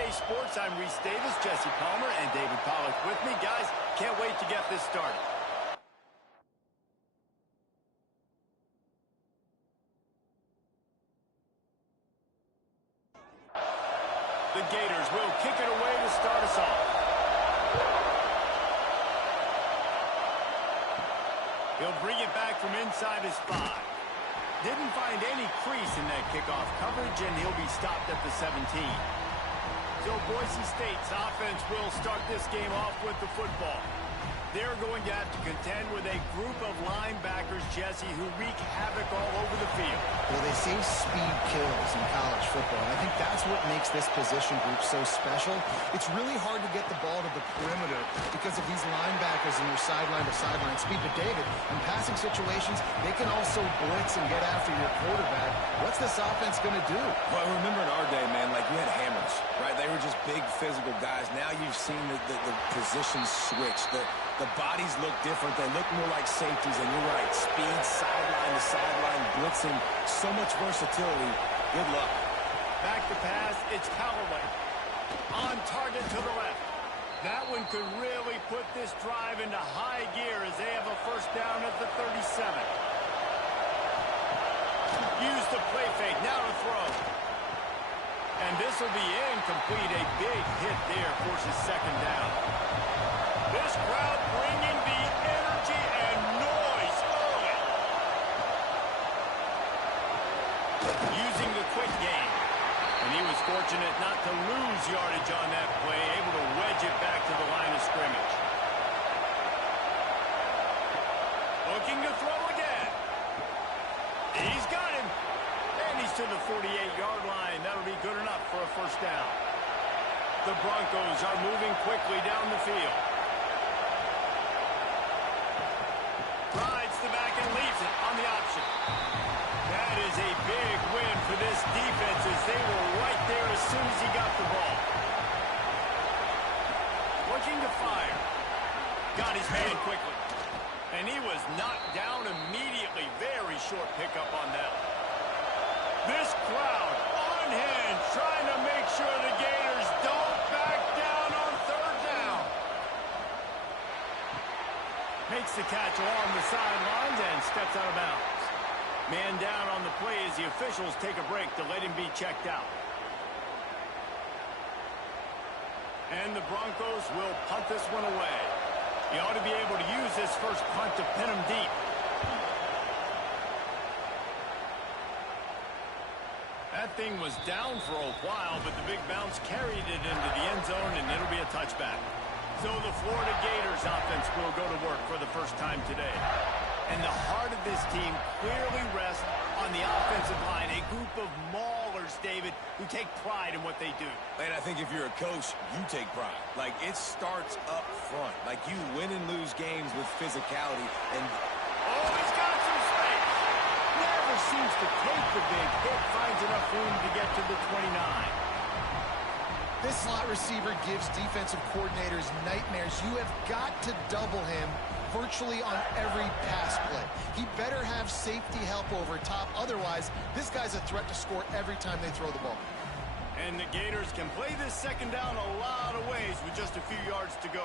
EA Sports, I'm Reese Davis, Jesse Palmer, and David Pollack with me. Guys, can't wait to get this started. The Gators will kick it away to start us off. He'll bring it back from inside his 5. Didn't find any crease in that kickoff coverage, and he'll be stopped at the 17. So Boise State's offense will start this game off with the football. They're going to have to contend with a group of linebackers, Jesse, who wreak havoc all over the field. Well, they say speed kills in college football, and I think that's what makes this position group so special. It's really hard to get the ball to the perimeter because of these linebackers in your sideline-to-sideline speed. But, David, in passing situations, they can also blitz and get after your quarterback. What's this offense going to do? Well, remember in our day, man, like you had hammers, right? They were just big physical guys. Now you've seen the positions switch. The bodies look different. They look more like safeties, and you're right. Speed, sideline to sideline, blitzing, so much versatility. Good luck. Back to pass, it's Callaway. On target to the left. That one could really put this drive into high gear as they have a first down at the 37. Use the play fake, now to throw. And this will be incomplete. A big hit there forces second down. This crowd bringing the energy and noise early. Using the quick game. And he was fortunate not to lose yardage on that play, able to wedge it back to the line of scrimmage. Looking to throw again. He's got him. And he's to the 48-yard line. That'll be good enough for a first down. The Broncos are moving quickly down the field. Rides the back and leaves it on the option. That is a big win for this defense as they were right there as soon as he got the ball. Looking to fire. Got his man quickly. And he was knocked down immediately. Very short pickup on that. This crowd on hand trying to make sure the Gators don't back down on third down. Makes the catch along the sidelines and steps out of bounds. Man down on the play as the officials take a break to let him be checked out. And the Broncos will punt this one away. He ought to be able to use this first punt to pin him deep. That thing was down for a while, but the big bounce carried it into the end zone, and it'll be a touchback. So the Florida Gators offense will go to work for the first time today. And the heart of this team clearly rests on the offensive line, a group of maulers, David, who take pride in what they do. And I think if you're a coach, you take pride. Like, it starts up front. Like, you win and lose games with physicality. And oh, he's got some space. Never seems to take the big hit, finds enough room to get to the 29. This slot receiver gives defensive coordinators nightmares. You have got to double him virtually on every pass play. He better have safety help over top. Otherwise, this guy's a threat to score every time they throw the ball. And the Gators can play this second down a lot of ways with just a few yards to go.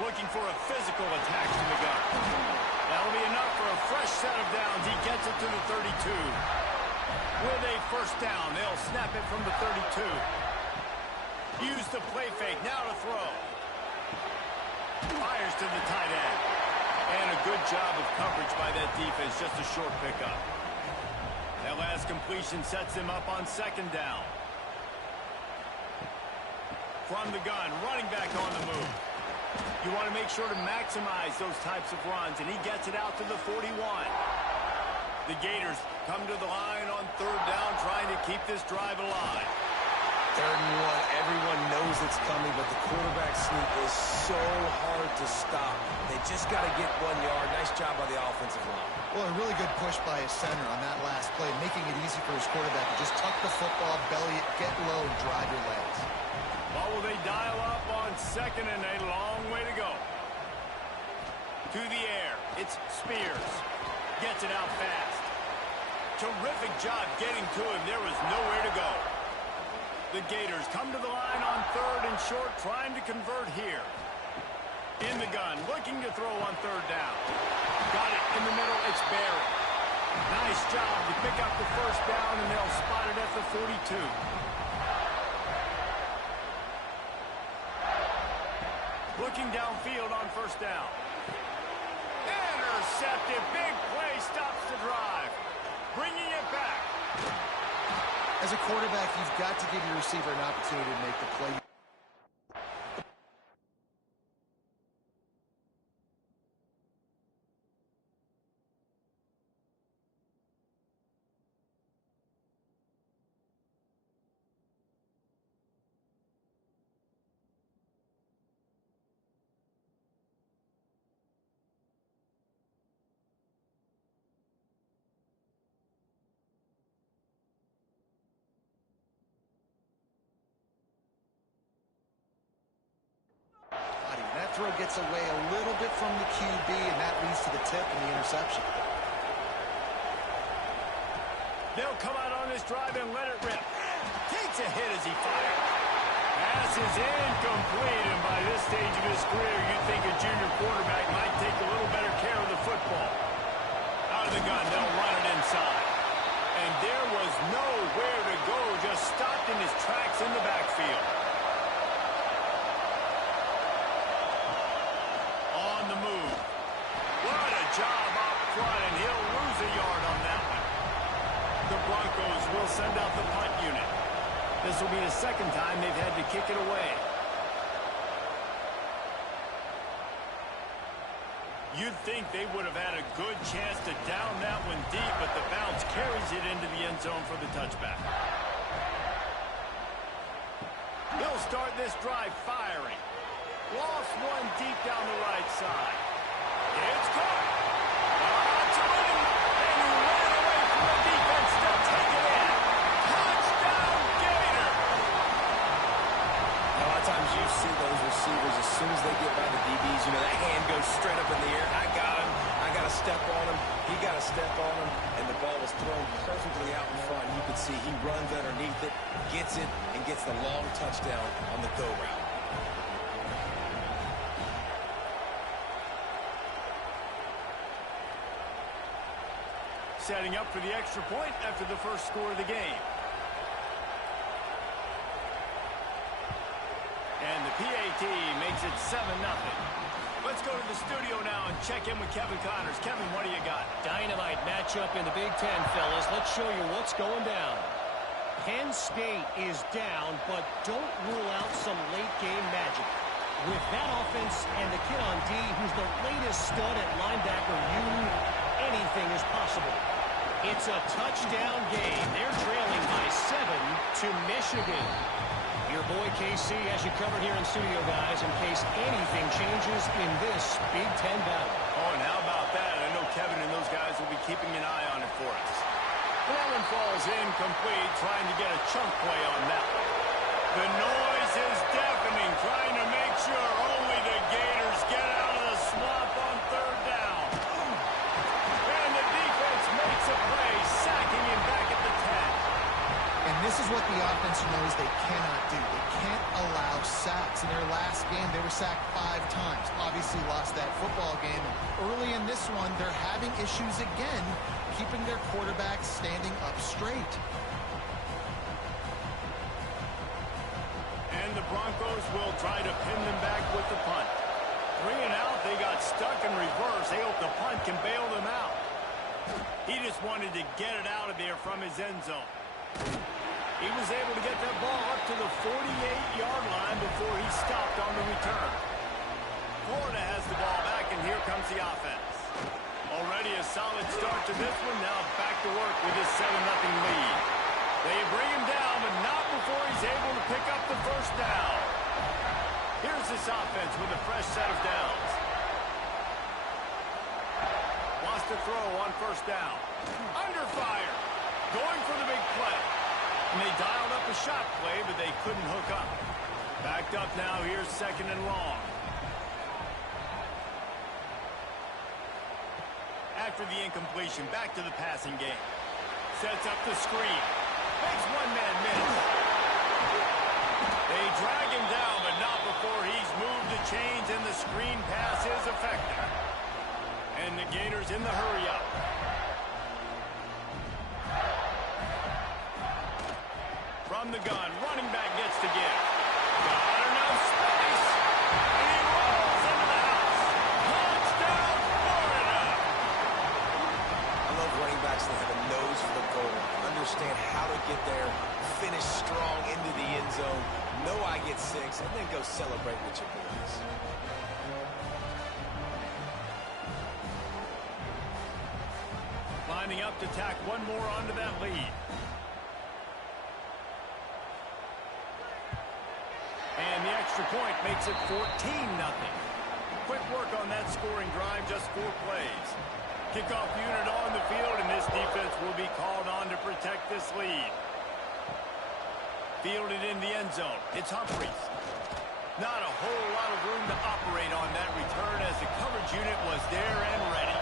Looking for a physical attack from the gun. That'll be enough for a fresh set of downs. He gets it to the 32. With a first down, they'll snap it from the 32. Use the play fake, now to throw. Fires to the tight end. And a good job of coverage by that defense, just a short pickup. That last completion sets him up on second down. From the gun, running back on the move. You want to make sure to maximize those types of runs, and he gets it out to the 41. The Gators come to the line on third down, trying to keep this drive alive. 3rd and 1, everyone knows it's coming, but the quarterback sneak is so hard to stop. They just got to get 1 yard. Nice job by the offensive line. Well, a really good push by his center on that last play, making it easy for his quarterback to just tuck the football, belly it, get low, and drive your legs. Well, will they dial up on second and a long way to go? To the air, it's Spears. Gets it out fast. Terrific job getting to him. There was nowhere to go. The Gators come to the line on 3rd and short, trying to convert here. In the gun, looking to throw on 3rd down. Got it in the middle, it's Barry. Nice job to pick up the 1st down, and they'll spot it at the 42. Looking downfield on 1st down. Intercepted, big play, stops the drive. Bringing it back. As a quarterback, you've got to give your receiver an opportunity to make the play. That throw gets away a little bit from the QB, and that leads to the tip and the interception. They'll come out on this drive and let it rip. Takes a hit as he fires. Pass is incomplete, and by this stage of his career, you'd think a junior quarterback might take a little better care of the football. Out of the gun, they'll run it inside. And there was nowhere to go, just stopped in his tracks in the backfield. On the move. What a job up front, and he'll lose a yard on that one. The Broncos will send out the punt unit. This will be the 2nd time they've had to kick it away. You'd think they would have had a good chance to down that one deep, but the bounce carries it into the end zone for the touchback. He'll start this drive firing. Lost one deep down the right side. It's caught. It's running. And he ran away from the defense. They'll take it in. Touchdown, Gator. A lot of times you see those receivers, as soon as they get by the DBs, you know, that hand goes straight up in the air. I got him. I got to step on him. He got to step on him. And the ball was thrown perfectly out in front. You can see he runs underneath it, gets it, and gets the long touchdown on the go route. Setting up for the extra point after the first score of the game. And the PAT makes it 7-0. Let's go to the studio now and check in with Kevin Connors. Kevin, what do you got? Dynamite matchup in the Big Ten, fellas. Let's show you what's going down. Penn State is down, but don't rule out some late-game magic. With that offense and the kid on D, who's the latest stud at linebacker, anything is possible. It's a touchdown game. They're trailing by 7 to Michigan. Your boy KC has you covered here in studio, guys, in case anything changes in this Big Ten battle. Oh, and how about that? I know Kevin and those guys will be keeping an eye on it for us. That one falls incomplete, trying to get a chunk play on that one. The noise is deafening, trying to make sure only the Gators get out of the swamp on 3rd down. And the defense makes a play, sacking him back at the 10. And this is what the offense knows they cannot do. They can't allow sacks. In their last game, they were sacked 5 times. Obviously lost that football game. Early in this one, they're having issues again, keeping their quarterbacks standing up straight. And the Broncos will try to pin them back with the punt. 3 and out, they got stuck in reverse. They hope the punt can bail them out. He just wanted to get it out of there from his end zone. He was able to get that ball up to the 48-yard line before he stopped on the return. Florida has the ball back, and here comes the offense. Already a solid start to this one. Now back to work with his 7-0 lead. They bring him down, but not before he's able to pick up the 1st down. Here's this offense with a fresh set of downs. Wants to throw on 1st down. Under fire. Going for the big play. And they dialed up a shot play, but they couldn't hook up. Backed up now. Here's 2nd and long. After the incompletion, back to the passing game. Sets up the screen. Makes one man miss. They drag him down, but not before he's moved the chains, and the screen pass is effective. And the Gators in the hurry-up. From the gun, running back gets to give. Got enough space. And he rolls into the house. Touchdown, Florida! I love running backs that have a nose for the goal, understand how to get there, finish strong into the end zone, know I get 6, and then go celebrate with your boys. Lining up to tack one more onto that lead. And the extra point makes it 14-0. Quick work on that scoring drive, just 4 plays. Kickoff unit on the field, and this defense will be called on to protect this lead. Fielded in the end zone. It's Humphries. Not a whole lot of room to operate on that return as the coverage unit was there and ready.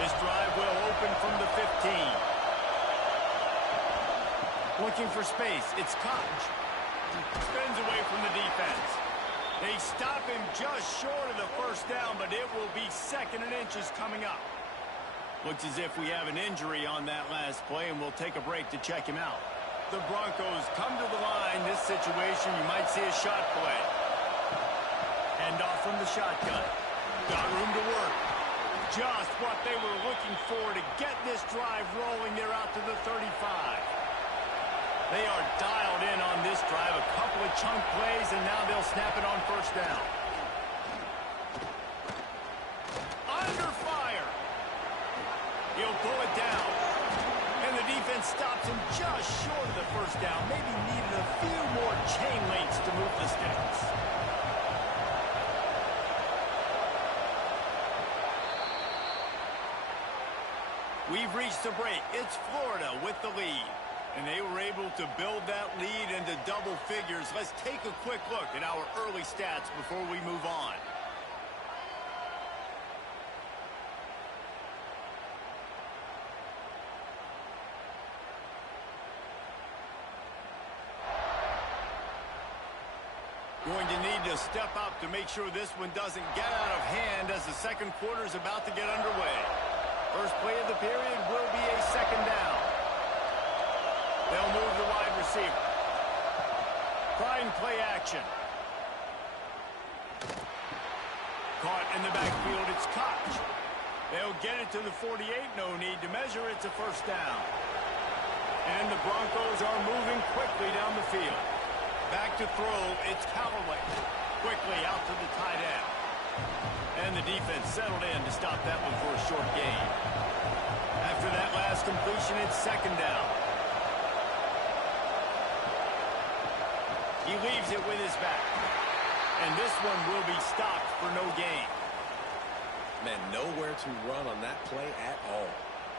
This drive will open from the 15. Looking for space. It's Koch. Spins away from the defense. They stop him just short of the first down, but it will be 2nd and inches coming up. Looks as if we have an injury on that last play, and we'll take a break to check him out. The Broncos come to the line. This situation, you might see a shot play. Hand off from the shotgun. Got room to work. Just what they were looking for to get this drive rolling. They're out to the 35. They are dialed in on this drive. A couple of chunk plays, and now they'll snap it on first down. Under fire. He'll pull it down. And the defense stops him just short of the first down. Maybe needed a few more chain links to move the sticks. We've reached the break. It's Florida with the lead. And they were able to build that lead into double figures. Let's take a quick look at our early stats before we move on. Going to need to step up to make sure this one doesn't get out of hand as the second quarter is about to get underway. First play of the period will be a 2nd down. They'll move the wide receiver. Trying play action. Caught in the backfield, it's Koch. They'll get it to the 48, no need to measure, it's a first down. And the Broncos are moving quickly down the field. Back to throw, it's Callaway. Quickly out to the tight end. And the defense settled in to stop that one for a short gain. After that last completion, it's 2nd down. He leaves it with his back. And this one will be stopped for no gain. Man, nowhere to run on that play at all.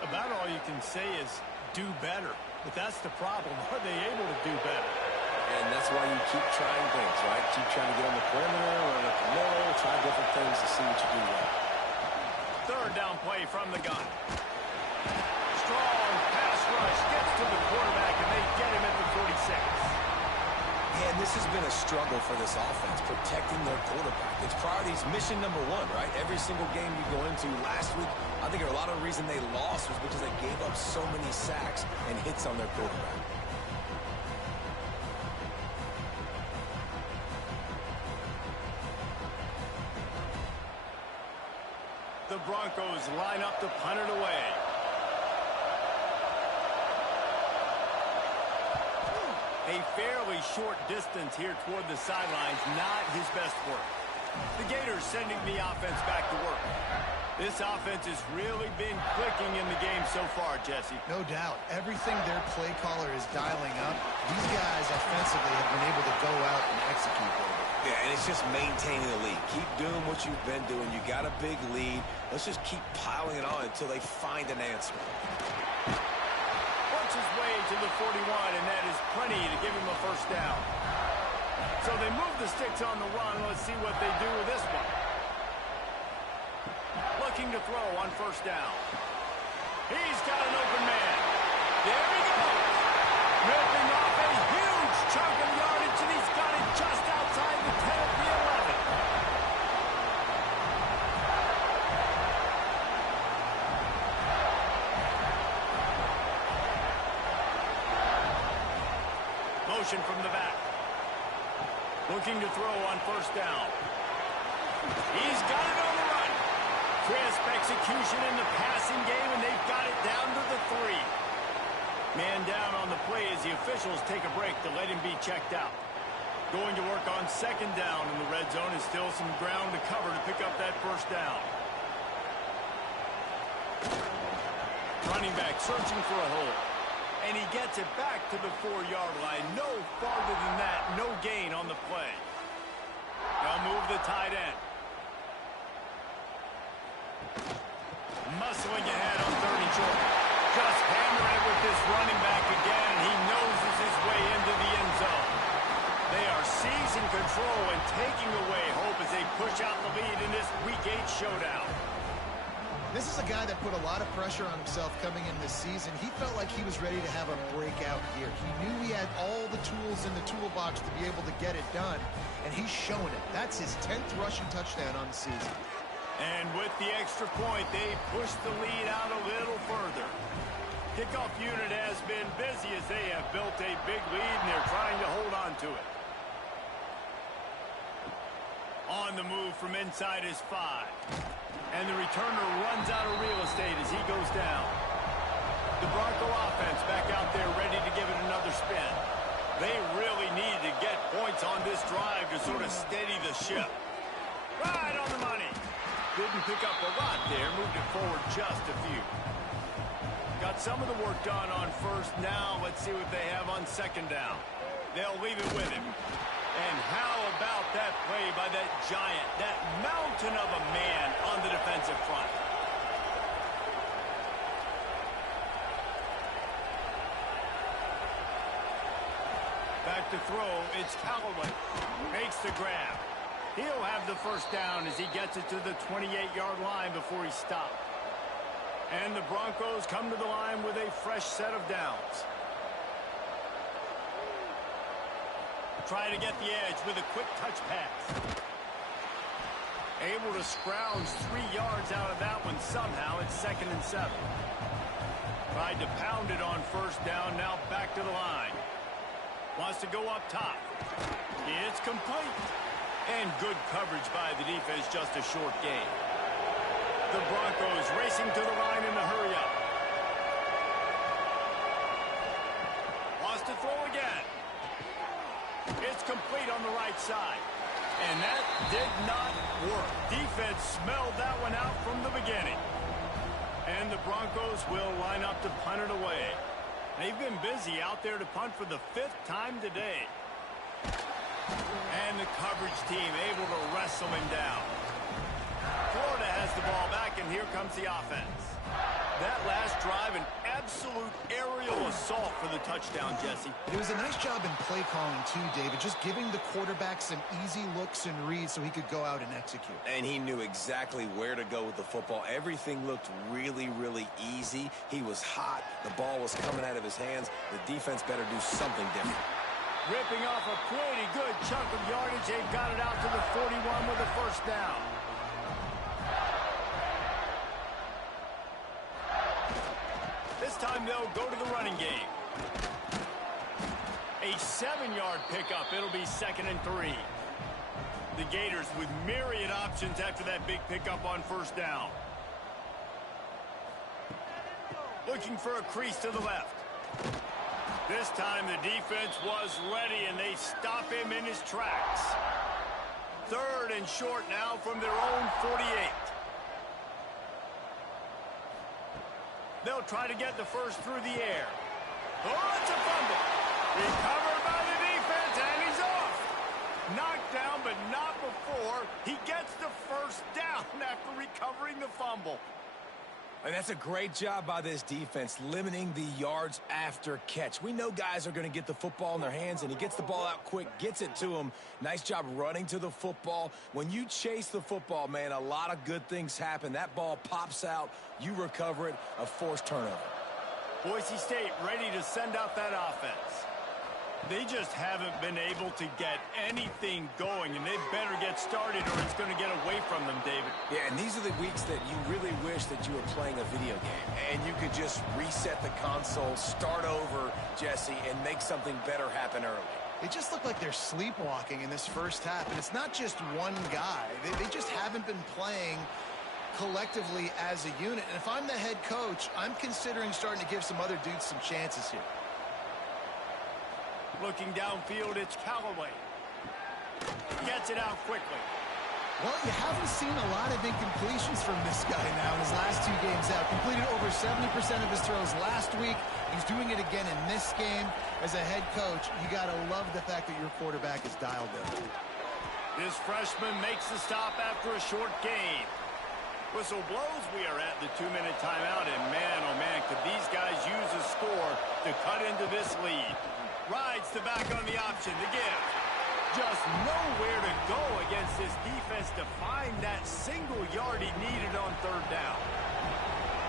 About all you can say is do better. But that's the problem. Are they able to do better? And that's why you keep trying things, right? Keep trying to get on the perimeter, run up the middle, try different things to see what you do well. 3rd down play from the gun. Strong pass rush gets to the quarterback, and they get him at the 46. Yeah, and this has been a struggle for this offense, protecting their quarterback. It's priorities, mission number 1, right? Every single game you go into last week, I think a lot of the reason they lost was because they gave up so many sacks and hits on their quarterback. The Broncos line up to punt it away. A fairly short distance here toward the sidelines, not his best work. The Gators sending the offense back to work. This offense has really been clicking in the game so far, Jesse. No doubt. Everything their play caller is dialing up, these guys offensively have been able to go out and execute with it. Yeah, and it's just maintaining the lead. Keep doing what you've been doing. You got a big lead. Let's just keep piling it on until they find an answer. Works his way to the 41, and that is plenty to give him a first down. So they move the sticks on the run. Let's see what they do with this one. Looking to throw on first down. He's got an open man. There he goes. Ripping off a huge chunk of yardage, and he's got it just outside the 10 of the 11. Motion from the back. Looking to throw on first down. He's got it on the run. Crisp execution in the passing game, and they've got it down to the 3. Man down on the play as the officials take a break to let him be checked out. Going to work on second down in the red zone is still some ground to cover to pick up that first down. Running back searching for a hole. And he gets it back to the 4-yard line. No farther than that. No gain on the play. They'll move the tight end. Muscling ahead on 3rd and short. Just hammering it with this running back again. He noses his way into the end zone. They are seizing control and taking away hope as they push out the lead in this Week 8 showdown. This is a guy that put a lot of pressure on himself coming in this season. He felt like he was ready to have a breakout year. He knew he had all the tools in the toolbox to be able to get it done, and he's showing it. That's his 10th rushing touchdown on the season. And with the extra point, they push the lead out a little further. Kickoff unit has been busy as they have built a big lead, and they're trying to hold on to it. On the move from inside his 5. And the returner runs out of real estate as he goes down. The Bronco offense back out there ready to give it another spin. They really need to get points on this drive to sort of steady the ship. Right on the money. Didn't pick up a lot there. Moved it forward just a few. Got some of the work done on first. Now let's see what they have on second down. They'll leave it with him. And how about that play by that giant, that mountain of a man on the defensive front? Back to throw, it's Callaway. Makes the grab. He'll have the first down as he gets it to the 28-yard line before he stopped. And the Broncos come to the line with a fresh set of downs. Try to get the edge with a quick touch pass. Able to scrounge 3 yards out of that one somehow. It's 2nd and 7. Tried to pound it on first down. Now back to the line. Wants to go up top. It's complete. And good coverage by the defense. Just a short gain. The Broncos racing to the line in the hurry-up. Wants to throw again. It's complete on the right side. And that did not work. Defense smelled that one out from the beginning. And the Broncos will line up to punt it away. They've been busy out there to punt for the 5th time today. And the coverage team able to wrestle him down. Florida has the ball back, and here comes the offense. That last drive, an absolute aerial assault for the touchdown, Jesse. It was a nice job in play calling, too, David, just giving the quarterback some easy looks and reads so he could go out and execute. And he knew exactly where to go with the football. Everything looked really, really easy. He was hot. The ball was coming out of his hands. The defense better do something different. Ripping off a pretty good chunk of yardage. They've got it out to the 41 with a first down. This time they'll go to the running game. A 7-yard pickup. It'll be 2nd and 3. The Gators with myriad options after that big pickup on first down. Looking for a crease to the left. This time the defense was ready and they stop him in his tracks. 3rd and short now from their own 48. They'll try to get the first through the air. Oh, it's a fumble. Recovered by the defense, and he's off. Knocked down, but not before he gets the first down after recovering the fumble. And that's a great job by this defense, limiting the yards after catch. We know guys are going to get the football in their hands, and he gets the ball out quick, gets it to him. Nice job running to the football. When you chase the football, man, a lot of good things happen. That ball pops out, you recover it, a forced turnover. Boise State ready to send out that offense. They just haven't been able to get anything going, and they better get started or it's going to get away from them, David. Yeah, and these are the weeks that you really wish that you were playing a video game and you could just reset the console, start over, Jesse, and make something better happen early. They just look like they're sleepwalking in this first half, and it's not just one guy. They just haven't been playing collectively as a unit. And if I'm the head coach, I'm considering starting to give some other dudes some chances here. Looking downfield, it's Callaway. Gets it out quickly. Well, you haven't seen a lot of incompletions from this guy now in his last 2 games out. Completed over 70% of his throws last week. He's doing it again in this game. As a head coach, you got to love the fact that your quarterback is dialed in. This freshman makes the stop after a short gain. Whistle blows, we are at the 2-minute timeout, and man, oh man, could these guys use a score to cut into this lead. Rides the back on the option, the give. Just nowhere to go against this defense to find that single yard he needed on 3rd down.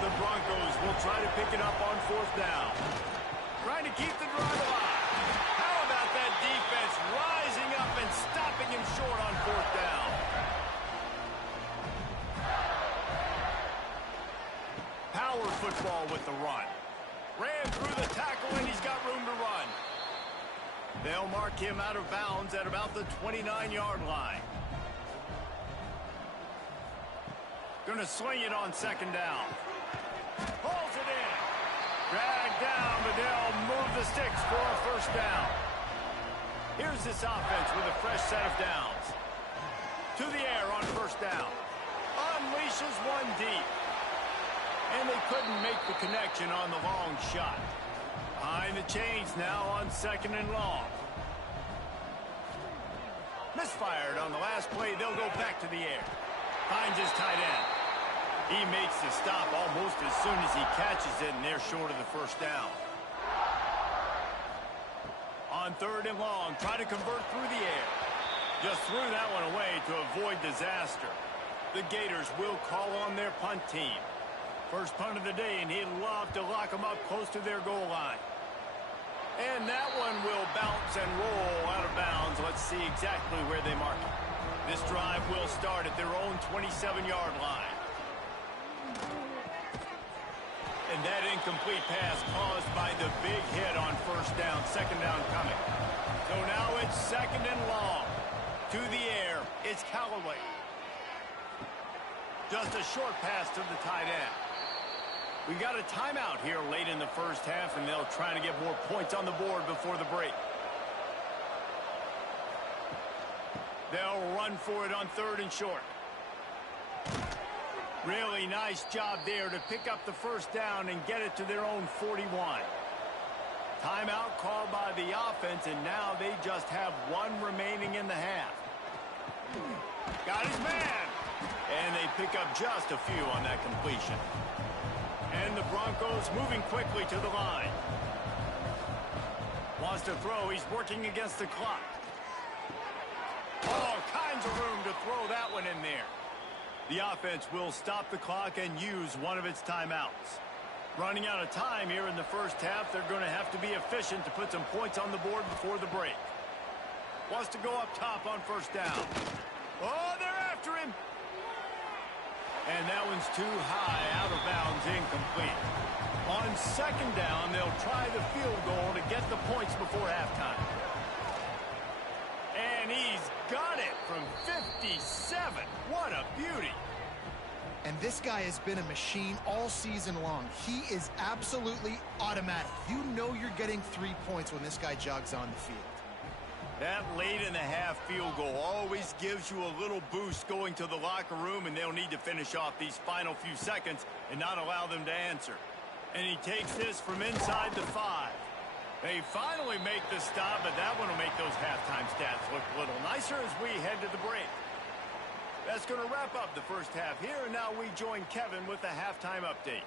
The Broncos will try to pick it up on 4th down. Trying to keep the drive alive. How about that defense rising up and stopping him short on 4th down? Power football with the run. Ran through the tackle and he's got room to run. They'll mark him out of bounds at about the 29-yard line. Gonna swing it on 2nd down. Pulls it in. Dragged down, but they'll move the sticks for a 1st down. Here's this offense with a fresh set of downs. To the air on 1st down. Unleashes one deep. And they couldn't make the connection on the long shot. Behind the chains now on 2nd and long. Misfired on the last play. They'll go back to the air. Finds his tight end. He makes the stop almost as soon as he catches it, and they're short of the 1st down. On 3rd and long, try to convert through the air. Just threw that one away to avoid disaster. The Gators will call on their punt team. First punt of the day, and he'd love to lock them up close to their goal line. And that one will bounce and roll out of bounds. Let's see exactly where they mark it. This drive will start at their own 27-yard line. And that incomplete pass caused by the big hit on 1st down. 2nd down coming. So now it's 2nd and long. To the air, it's Callaway. Just a short pass to the tight end. We got a timeout here late in the 1st half, and they'll try to get more points on the board before the break. They'll run for it on 3rd and short. Really nice job there to pick up the 1st down and get it to their own 41. Timeout called by the offense, and now they just have 1 remaining in the half. Got his man. And they pick up just a few on that completion. And the Broncos moving quickly to the line. Wants to throw. He's working against the clock. All kinds of room to throw that one in there. The offense will stop the clock and use one of its timeouts. Running out of time here in the 1st half, they're going to have to be efficient to put some points on the board before the break. Wants to go up top on 1st down. Oh, they're after him. And that one's too high, out of bounds, incomplete. On 2nd down, they'll try the field goal to get the points before halftime. And he's got it from 57. What a beauty. And this guy has been a machine all season long. He is absolutely automatic. You know you're getting 3 points when this guy jogs on the field. That late in the half field goal always gives you a little boost going to the locker room, and they'll need to finish off these final few seconds and not allow them to answer. And he takes this from inside the 5. They finally make the stop, but that one will make those halftime stats look a little nicer as we head to the break. That's going to wrap up the 1st half here, and now we join Kevin with the halftime update.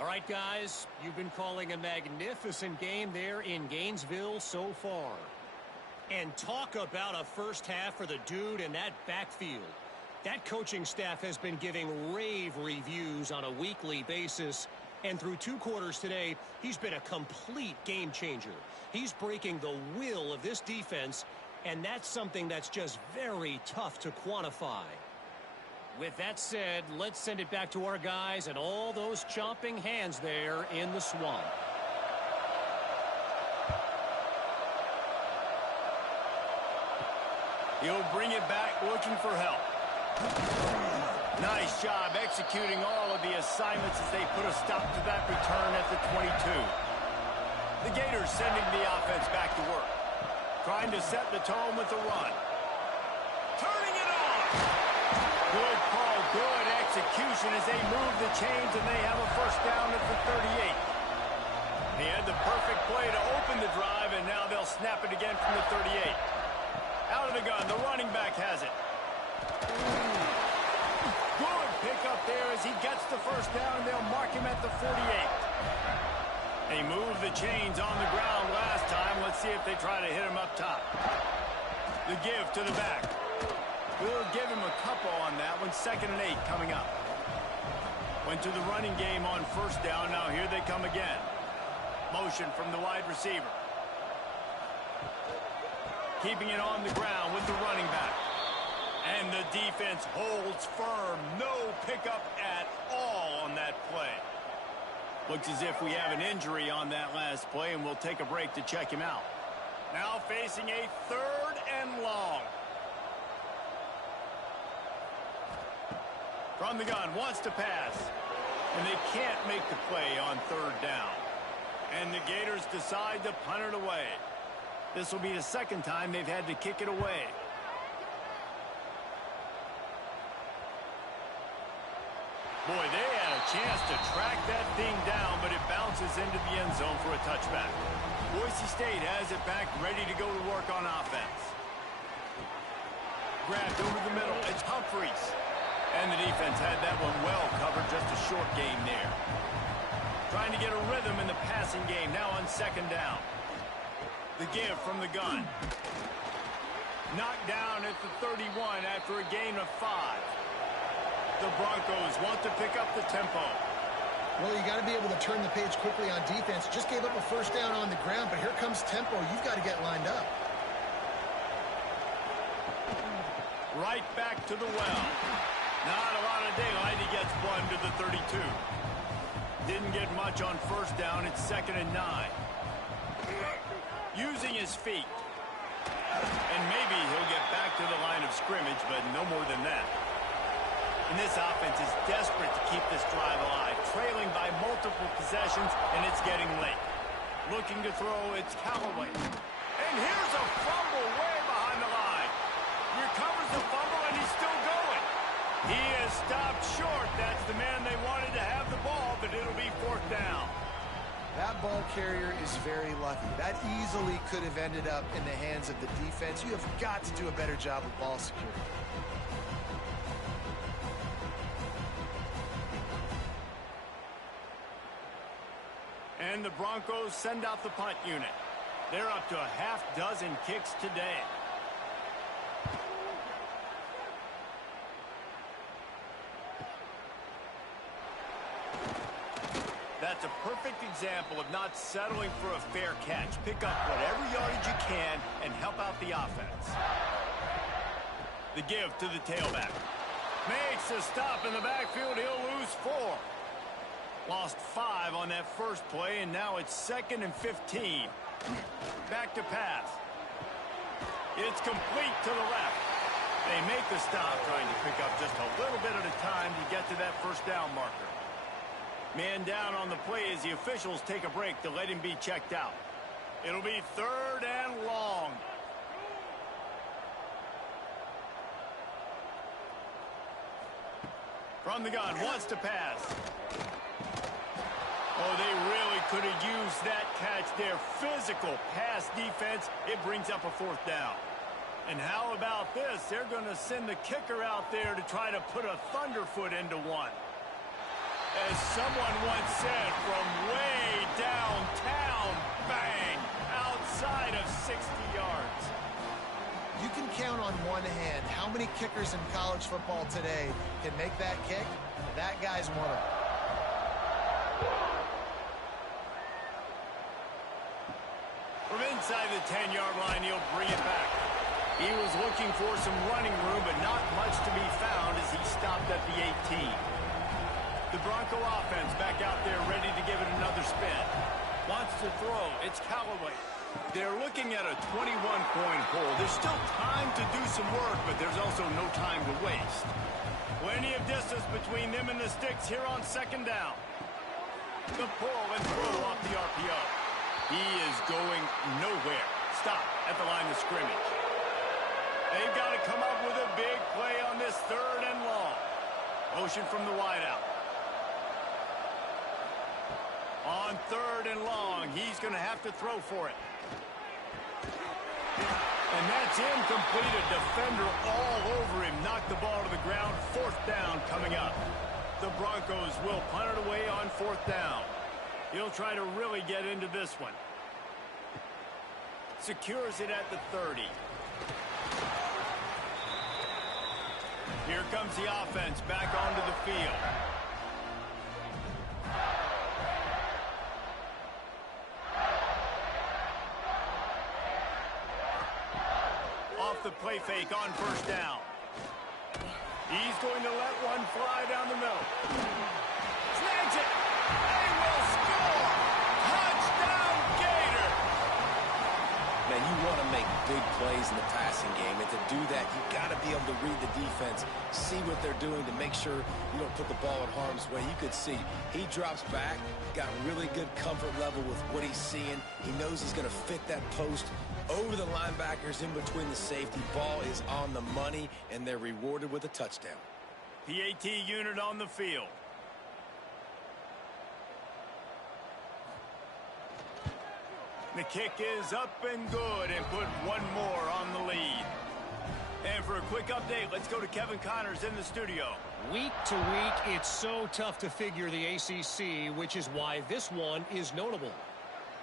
All right, guys, you've been calling a magnificent game there in Gainesville so far. And talk about a 1st half for the dude in that backfield. That coaching staff has been giving rave reviews on a weekly basis. And through 2 quarters today, he's been a complete game changer. He's breaking the will of this defense, and that's something that's just very tough to quantify. With that said, let's send it back to our guys and all those chomping hands there in the swamp. He'll bring it back looking for help. Nice job executing all of the assignments as they put a stop to that return at the 22. The Gators sending the offense back to work. Trying to set the tone with the run. Turning it on! Good call, good execution as they move the chains and they have a first down at the 38. He had the perfect play to open the drive and now they'll snap it again from the 38. Out of the gun, the running back has it. Good pick up there as he gets the first down, and they'll mark him at the 48. They moved the chains on the ground last time. Let's see if they try to hit him up top. The give to the back. We'll give him a couple on that one. 2nd and 8 coming up. Went to the running game on first down. Now here they come again. Motion from the wide receiver. Keeping it on the ground with the running back. And the defense holds firm. No pickup at all on that play. Looks as if we have an injury on that last play, and we'll take a break to check him out. Now facing a 3rd and long. From the gun, wants to pass. And they can't make the play on 3rd down. And the Gators decide to punt it away. This will be the 2nd time they've had to kick it away. Boy, they had a chance to track that thing down, but it bounces into the end zone for a touchback. Boise State has it back, ready to go to work on offense. Grabbed over the middle. It's Humphreys. And the defense had that one well covered, just a short gain there. Trying to get a rhythm in the passing game, now on 2nd down. The give from the gun. Knocked down at the 31 after a gain of 5. The Broncos want to pick up the tempo. Well, you got to be able to turn the page quickly on defense. Just gave up a first down on the ground, but here comes tempo. You've got to get lined up. Right back to the well. Not a lot of daylight. He gets one to the 32. Didn't get much on first down. It's 2nd and 9. Using his feet. And maybe he'll get back to the line of scrimmage, but no more than that. And this offense is desperate to keep this drive alive, trailing by multiple possessions, and it's getting late. Looking to throw, it's Callaway. And here's a fumble way behind the line. Recovers the fumble, and he's still going. He is stopped short. That's the man they wanted to have the ball, but it'll be 4th down. That ball carrier is very lucky. That easily could have ended up in the hands of the defense. You have got to do a better job with ball security. And the Broncos send out the punt unit. They're up to a half-dozen kicks today. That's a perfect example of not settling for a fair catch. Pick up whatever yardage you can and help out the offense. The give to the tailback. Makes a stop in the backfield. He'll lose 4. Lost 5 on that first play, and now it's 2nd and 15. Back to pass. It's complete to the left. They make the stop, trying to pick up just a little bit at a time to get to that first down marker. Man down on the play as the officials take a break to let him be checked out. It'll be 3rd and long. From the gun, wants to pass. Oh, they really could have used that catch there. Physical pass defense. It brings up a 4th down. And how about this? They're going to send the kicker out there to try to put a thunderfoot into one. As someone once said, from way downtown, bang, outside of 60 yards. You can count on one hand how many kickers in college football today can make that kick. That guy's one of them. inside the 10-yard line, he'll bring it back. He was looking for some running room, but not much to be found as he stopped at the 18. The Bronco offense back out there ready to give it another spin. Wants to throw. It's Callaway. They're looking at a 21-point hole. There's still time to do some work, but there's also no time to waste. Plenty of distance between them and the sticks here on second down. The pull and throw off the RPO. He is going nowhere. Stop at the line of scrimmage. They've got to come up with a big play on this third and long. Motion from the wideout. On third and long, he's going to have to throw for it. And that's incomplete. A defender all over him. Knocked the ball to the ground. Fourth down coming up. The Broncos will punt it away on fourth down. He'll try to really get into this one. Secures it at the 30. Here comes the offense back onto the field. Off the play fake on first down. He's going to let one fly down the middle. Snags it. They will score. Touchdown, Gator. Man, you want to make big plays in the passing game, and to do that, you got to be able to read the defense, see what they're doing to make sure you don't put the ball in harm's way. You could see he drops back, got really good comfort level with what he's seeing. He knows he's going to fit that post over the linebackers in between the safety. Ball is on the money, and they're rewarded with a touchdown. PAT unit on the field. The kick is up and good, and put one more on the lead. And for a quick update, let's go to Kevin Connors in the studio. Week to week, it's so tough to figure the ACC, which is why this one is notable.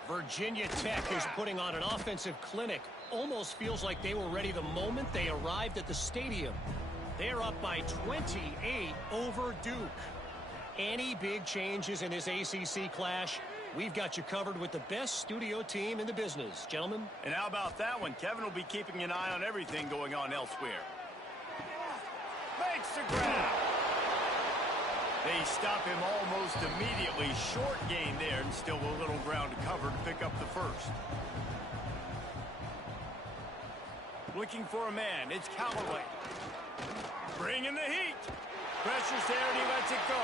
Virginia Tech is putting on an offensive clinic. Almost feels like they were ready the moment they arrived at the stadium. They're up by 28 over Duke. Any big changes in this ACC clash? We've got you covered with the best studio team in the business, gentlemen. And how about that one? Kevin will be keeping an eye on everything going on elsewhere. Makes the grab. They stop him almost immediately. Short gain there, and still a little ground to cover to pick up the first. Looking for a man. It's Callaway. Bringing the heat. Pressure's there, and he lets it go.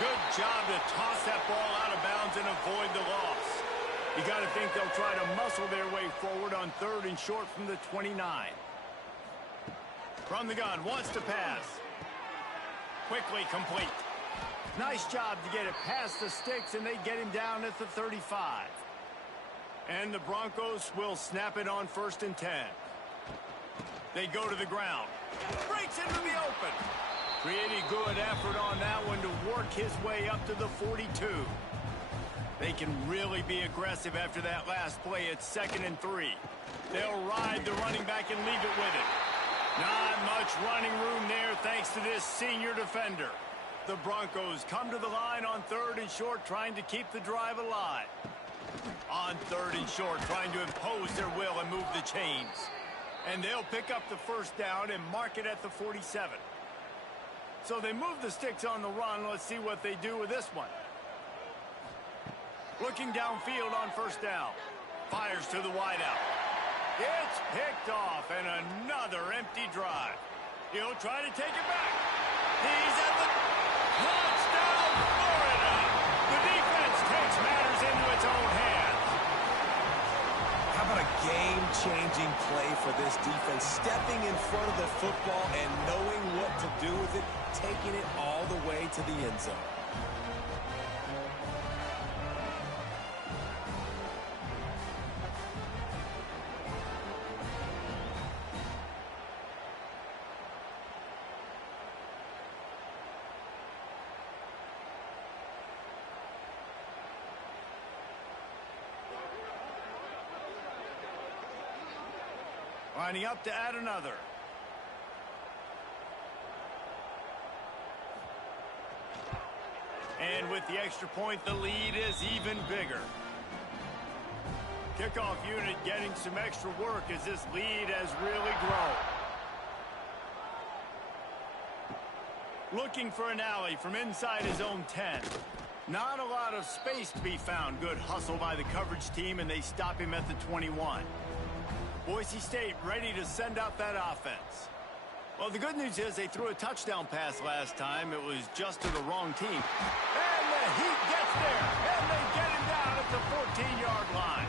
Good job to toss that ball out of bounds and avoid the loss. You got to think they'll try to muscle their way forward on third and short from the 29. From the gun, wants to pass. Quickly complete. Nice job to get it past the sticks, and they get him down at the 35. And the Broncos will snap it on first and 10. They go to the ground. Breaks into the open. Pretty good effort on that one to work his way up to the 42. They can really be aggressive after that last play. It's 2nd and 3. They'll ride the running back and leave it with it. Not much running room there thanks to this senior defender. The Broncos come to the line on third and short, trying to keep the drive alive. On third and short, trying to impose their will and move the chains. And they'll pick up the first down and mark it at the 47. So they move the sticks on the run. Let's see what they do with this one. Looking downfield on first down. Fires to the wideout. It's picked off, and another empty drive. He'll try to take it back. He's at the touchdown, Florida. The defense takes matters into its own hands. How about a game-changing play for this defense? Stepping in front of the football and knowing what to do with it, taking it all the way to the end zone. Lining up to add another. And with the extra point, the lead is even bigger. Kickoff unit getting some extra work as this lead has really grown. Looking for an alley from inside his own 10. Not a lot of space to be found. Good hustle by the coverage team, and they stop him at the 21. Boise State ready to send out that offense. Well, the good news is they threw a touchdown pass last time. It was just to the wrong team. And the Heat gets there, and they get him down at the 14-yard line.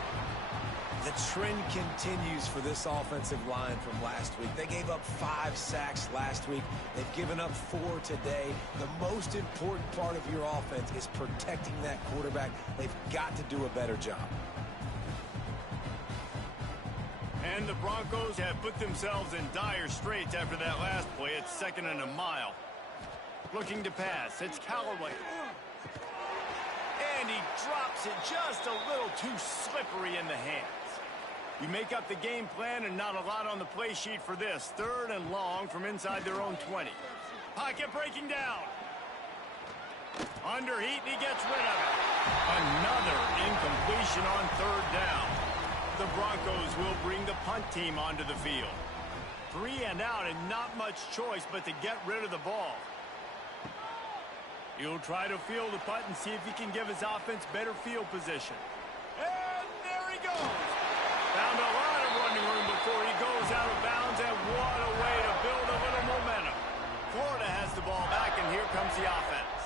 The trend continues for this offensive line from last week. They gave up 5 sacks last week. They've given up 4 today. The most important part of your offense is protecting that quarterback. They've got to do a better job. And the Broncos have put themselves in dire straits after that last play. It's 2nd and a mile. Looking to pass. It's Callaway. And he drops it just a little too slippery in the hands. You make up the game plan and not a lot on the play sheet for this. 3rd and long from inside their own 20. Pocket breaking down. Under heat, and he gets rid of it. Another incompletion on 3rd down. The Broncos will bring the punt team onto the field. 3 and out and not much choice but to get rid of the ball. He'll try to field the punt and see if he can give his offense better field position. And there he goes. Found a lot of running room before he goes out of bounds, and what a way to build a little momentum. Florida has the ball back, and here comes the offense.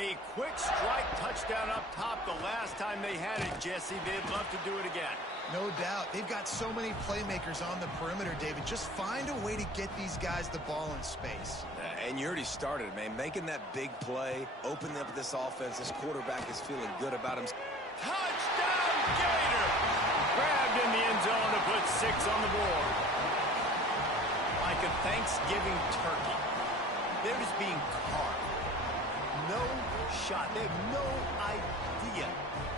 A quick strike touchdown up top the last time they had it, Jesse. They'd love to do it again. No doubt. They've got so many playmakers on the perimeter, David. Just find a way to get these guys the ball in space. And you already started, man. Making that big play, opening up this offense. This quarterback is feeling good about him. Touchdown, Gator! Grabbed in the end zone to put 6 on the board. Like a Thanksgiving turkey. They're just being carved. No shot. They have no idea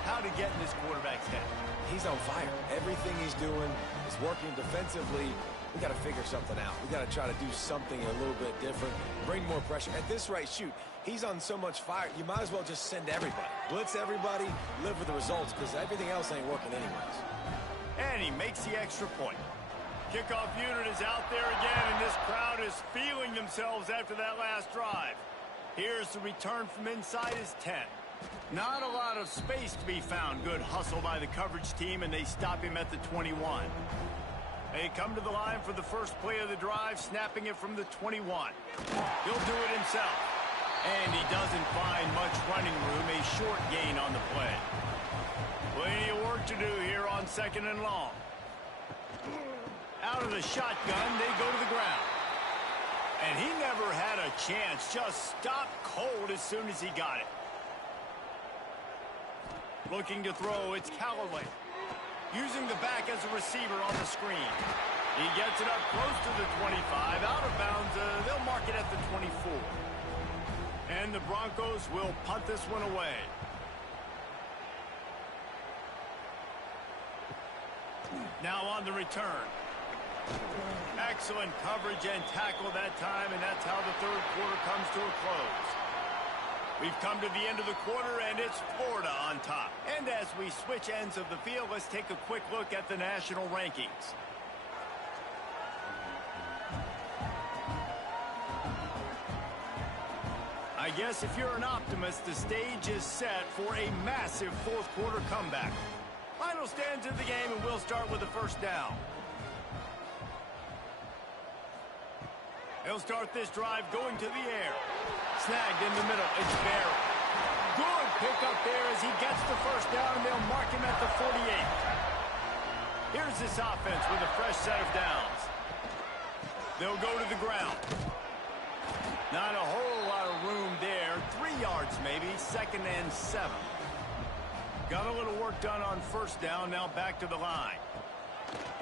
how to get in this quarterback's head. He's on fire. Everything he's doing is working defensively. We got to figure something out. We got to try to do something a little bit different. Bring more pressure. At this rate, shoot, he's on so much fire, you might as well just send everybody. Blitz everybody, live with the results, because everything else ain't working anyways. And he makes the extra point. Kickoff unit is out there again, and this crowd is feeling themselves after that last drive. Here's the return from inside his 10. Not a lot of space to be found. Good hustle by the coverage team, and they stop him at the 21. They come to the line for the first play of the drive, snapping it from the 21. He'll do it himself. And he doesn't find much running room, a short gain on the play. Plenty of work to do here on 2nd and long. Out of the shotgun, they go to the ground. And he never had a chance, just stopped cold as soon as he got it. Looking to throw, it's Callaway. Using the back as a receiver on the screen. He gets it up close to the 25. Out of bounds, they'll mark it at the 24. And the Broncos will punt this one away. Now on the return. Excellent coverage and tackle that time, and that's how the 3rd quarter comes to a close. We've come to the end of the quarter, and it's Florida on top. And as we switch ends of the field, let's take a quick look at the national rankings. I guess if you're an optimist, the stage is set for a massive 4th quarter comeback. Final stands of the game, and we'll start with the first down. He'll start this drive going to the air. Snagged in the middle. It's Barry. Good pickup there as he gets the first down, and they'll mark him at the 48. Here's this offense with a fresh set of downs. They'll go to the ground. Not a whole lot of room there. 3 yards maybe. 2nd and 7. Got a little work done on first down. Now back to the line.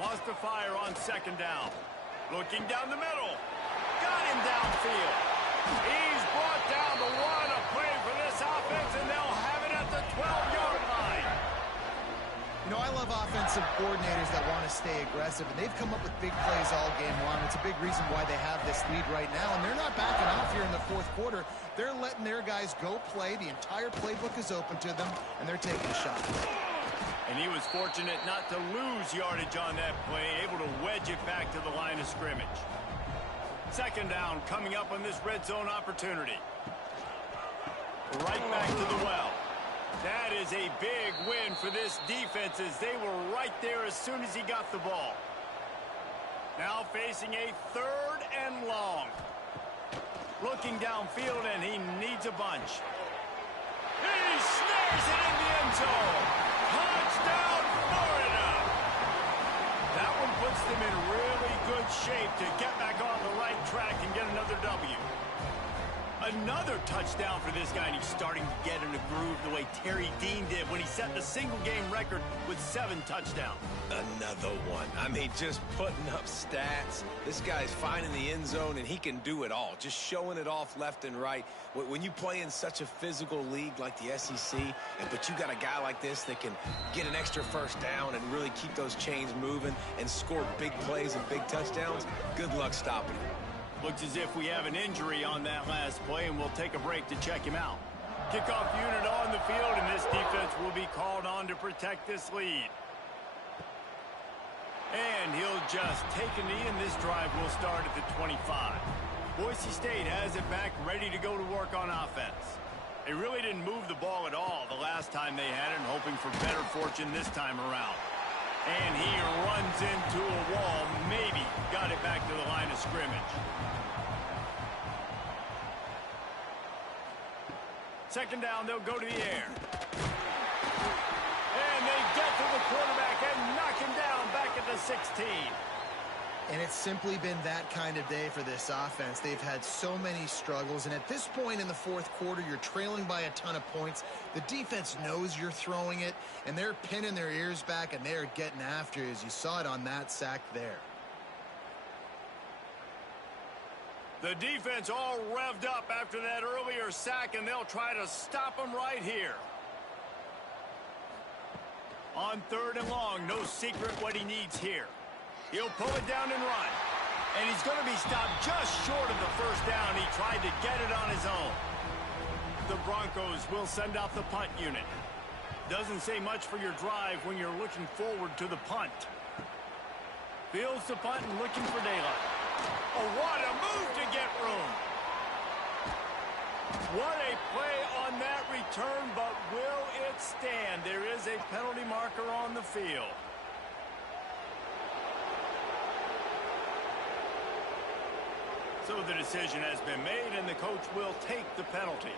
Lost the fire on 2nd down. Looking down the middle. Got him downfield. He's brought down the one. A play for this offense, and they'll have it at the 12-yard line. You know, I love offensive coordinators that want to stay aggressive, and they've come up with big plays all game long. It's a big reason why they have this lead right now, and they're not backing off here in the 4th quarter. They're letting their guys go play. The entire playbook is open to them, and they're taking shots. And he was fortunate not to lose yardage on that play, able to wedge it back to the line of scrimmage. Second down coming up on this red zone opportunity. Right back to the well. That is a big win for this defense as they were right there as soon as he got the ball. Now facing a 3rd and long. Looking downfield, and he needs a bunch. He snares it in the end zone. Touchdown, Florida! That one puts them in really good shape to get back on the right track and get another W. Another touchdown for this guy, and he's starting to get in a groove the way Terry Dean did when he set the single-game record with 7 touchdowns. Another one. I mean, just putting up stats. This guy's finding the end zone, and he can do it all. Just showing it off left and right. When you play in such a physical league like the SEC, but you got a guy like this that can get an extra first down and really keep those chains moving and score big plays and big touchdowns, good luck stopping him. Looks as if we have an injury on that last play, and we'll take a break to check him out. Kickoff unit on the field, and this defense will be called on to protect this lead. And he'll just take a knee, and this drive will start at the 25. Boise State has it back, ready to go to work on offense. They really didn't move the ball at all the last time they had it, and hoping for better fortune this time around. And he runs into a wall, maybe got it back to the line of scrimmage. Second down, they'll go to the air. And they get to the quarterback and knock him down back at the 16. And it's simply been that kind of day for this offense. They've had so many struggles, and at this point in the 4th quarter, you're trailing by a ton of points. The defense knows you're throwing it, and they're pinning their ears back, and they're getting after you, as you saw it on that sack there. The defense all revved up after that earlier sack, and they'll try to stop him right here. On 3rd and long, no secret what he needs here. He'll pull it down and run. And he's going to be stopped just short of the first down. He tried to get it on his own. The Broncos will send out the punt unit. Doesn't say much for your drive when you're looking forward to the punt. Fields the punt and looking for daylight. Oh, what a move to get room. What a play on that return, but will it stand? There is a penalty marker on the field. So the decision has been made, and the coach will take the penalty.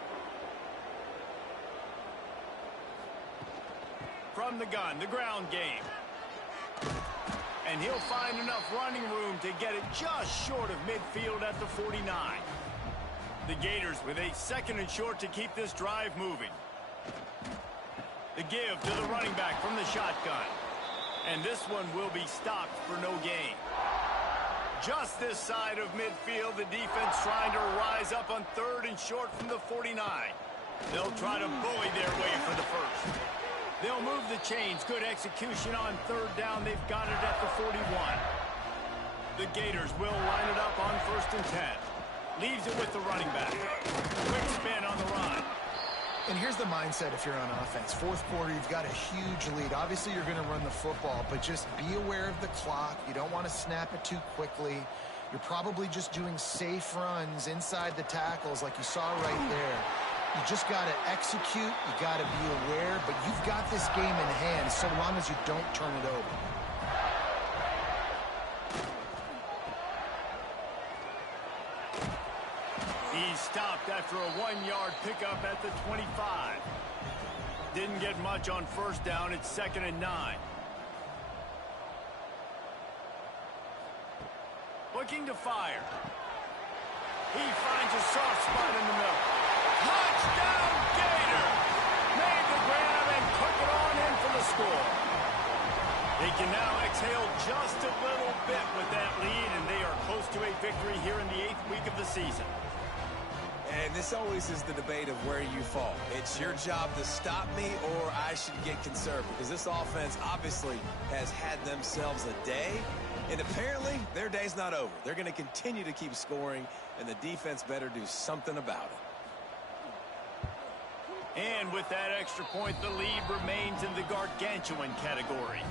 From the gun, the ground game. And he'll find enough running room to get it just short of midfield at the 49. The Gators with a 2nd and short to keep this drive moving. The give to the running back from the shotgun. And this one will be stopped for no gain. Just this side of midfield, the defense trying to rise up on 3rd and short from the 49. They'll try to bully their way for the first. They'll move the chains. Good execution on 3rd down. They've got it at the 41. The Gators will line it up on 1st and 10. Leaves it with the running back. Quick spin on the run. And here's the mindset if you're on offense. 4th quarter, you've got a huge lead. Obviously, you're going to run the football, but just be aware of the clock. You don't want to snap it too quickly. You're probably just doing safe runs inside the tackles like you saw right there. You just got to execute. You got to be aware, but you've got this game in hand so long as you don't turn it over. He stopped after a 1-yard pickup at the 25. Didn't get much on 1st down. It's 2nd and 9. Looking to fire. He finds a soft spot in the middle. Touchdown, Gator! Made the grab and took it on in for the score. They can now exhale just a little bit with that lead, and they are close to a victory here in the 8th week of the season. And this always is the debate of where you fall. It's your job to stop me, or I should get conservative, because this offense obviously has had themselves a day, and apparently their day's not over. They're going to continue to keep scoring, and the defense better do something about it. And with that extra point, the lead remains in the gargantuan category.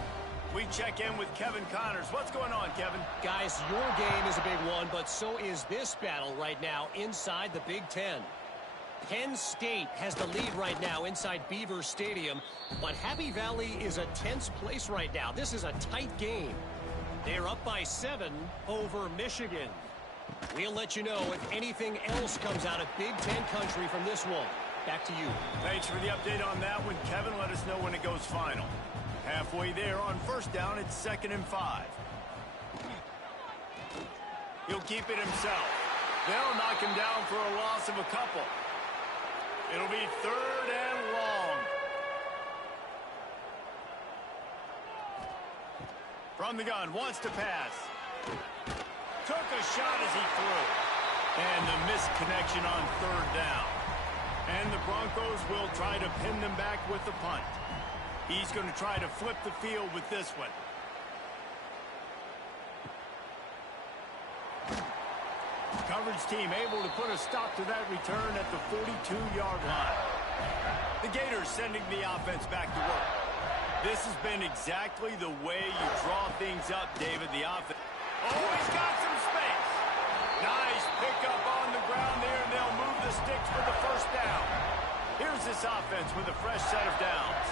We check in with Kevin Connors. What's going on, Kevin? Guys, your game is a big one, but so is this battle right now inside the Big Ten. Penn State has the lead right now inside Beaver Stadium, but Happy Valley is a tense place right now. This is a tight game. They're up by 7 over Michigan. We'll let you know if anything else comes out of Big Ten country from this one. Back to you. Thanks for the update on that one, Kevin. Let us know when it goes final. Halfway there on first down, it's 2nd and 5. He'll keep it himself. They'll knock him down for a loss of a couple. It'll be 3rd and long. From the gun, wants to pass. Took a shot as he threw. And the missed connection on 3rd down. And the Broncos will try to pin them back with the punt. He's going to try to flip the field with this one. Coverage team able to put a stop to that return at the 42-yard line. The Gators sending the offense back to work. This has been exactly the way you draw things up, David. The offense. Oh, he's got some space. Nice pickup on the ground there, and they'll move the sticks for the first down. Here's this offense with a fresh set of downs.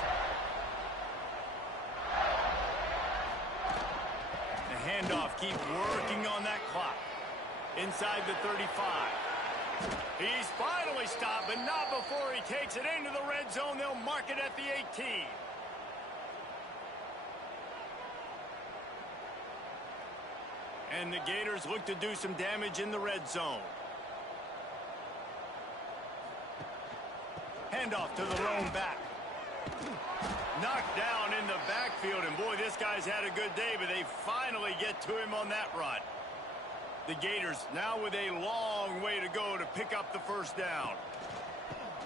The handoff, keep working on that clock. Inside the 35. He's finally stopped, but not before he takes it into the red zone. They'll mark it at the 18. And the Gators look to do some damage in the red zone. Handoff to the lone back. Knocked down in the backfield, and boy, this guy's had a good day, but they finally get to him on that run. The Gators now with a long way to go to pick up the first down.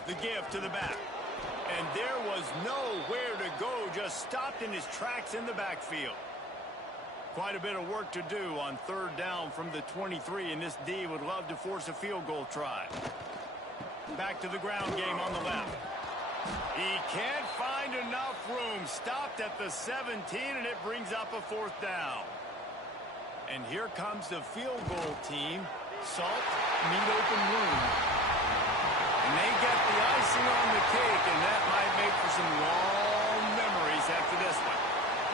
The give to the back. And there was nowhere to go, just stopped in his tracks in the backfield. Quite a bit of work to do on 3rd down from the 23, and this D would love to force a field goal try. Back to the ground game on the left. He can't find enough room. Stopped at the 17, and it brings up a 4th down. And here comes the field goal team. Salt, meet open room. And they get the icing on the cake, and that might make for some long memories after this one.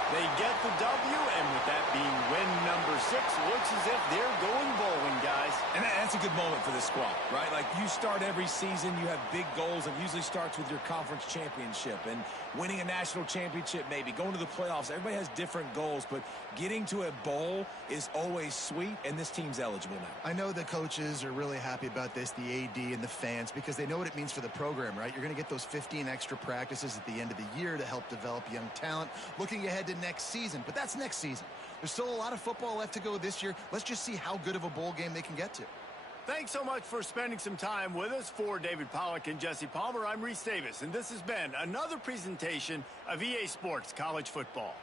They get the W, and with that being win number 6, looks as if they're going bowling, guys. And that's a good moment for this squad, right? Like, you start every season, you have big goals. It usually starts with your conference championship and winning a national championship, maybe going to the playoffs. Everybody has different goals, but getting to a bowl is always sweet, and this team's eligible now. I know the coaches are really happy about this, the AD and the fans, because they know what it means for the program, right? You're going to get those 15 extra practices at the end of the year to help develop young talent. Looking ahead to next season, but that's next season. There's still a lot of football left to go this year. Let's just see how good of a bowl game they can get to. Thanks so much for spending some time with us. For David Pollack and Jesse Palmer, I'm Reese Davis, and this has been another presentation of EA Sports College Football.